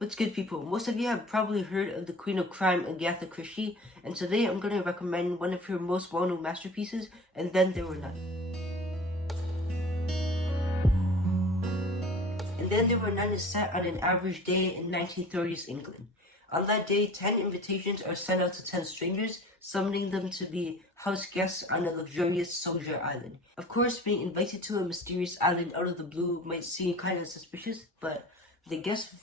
What's good, people? Most of you have probably heard of the Queen of Crime, Agatha Christie, and today I'm going to recommend one of her most well-known masterpieces, And Then There Were None. And Then There Were None is set on an average day in 1930s England. On that day, 10 invitations are sent out to 10 strangers, summoning them to be house guests on a luxurious soldier island. Of course, being invited to a mysterious island out of the blue might seem kind of suspicious, but the guests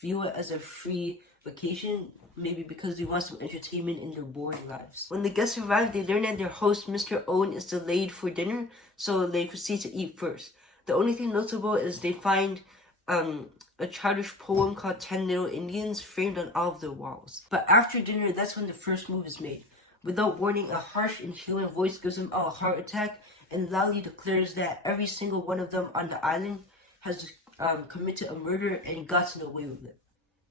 view it as a free vacation, maybe because they want some entertainment in their boring lives. When the guests arrive, they learn that their host, Mr. Owen, is delayed for dinner, so they proceed to eat first. The only thing notable is they find a childish poem called 10 Little Indians framed on all of the walls. But after dinner, that's when the first move is made. Without warning, a harsh, inhuman voice gives them all a heart attack and loudly declares that every single one of them on the island has committed a murder and gotten away with it.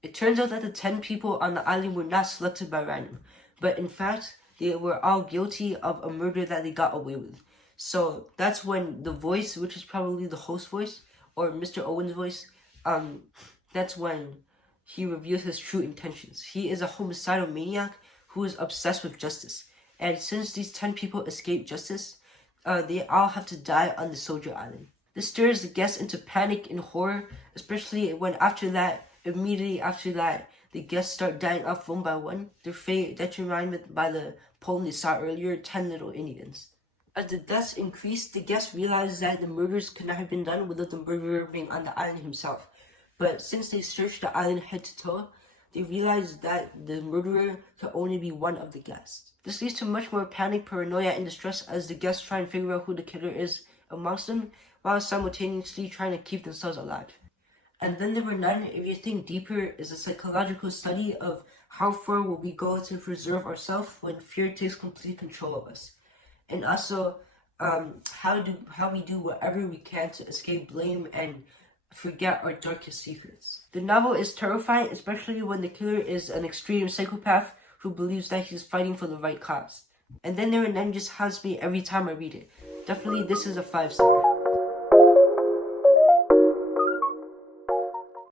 It turns out that the 10 people on the island were not selected by random, but in fact, they were all guilty of a murder that they got away with. So that's when the voice, which is probably the host voice, or Mr. Owen's voice, that's when he reveals his true intentions. He is a homicidal maniac who is obsessed with justice. And since these 10 people escaped justice, they all have to die on the soldier island. This stirs the guests into panic and horror, especially when immediately after that, the guests start dying off one by one, their fate determined by the poem they saw earlier, 10 Little Indians. As the deaths increase, the guests realize that the murders could not have been done without the murderer being on the island himself. But since they searched the island head to toe, they realize that the murderer can only be one of the guests. This leads to much more panic, paranoia, and distress as the guests try and figure out who the killer is amongst them, while simultaneously trying to keep themselves alive. And Then There Were None, if you think deeper, is a psychological study of how far will we go to preserve ourselves when fear takes complete control of us. And also, how we do whatever we can to escape blame and forget our darkest secrets. The novel is terrifying, especially when the killer is an extreme psychopath who believes that he's fighting for the right cause. And Then There Were None just haunts me every time I read it. Definitely, this is a 5-star.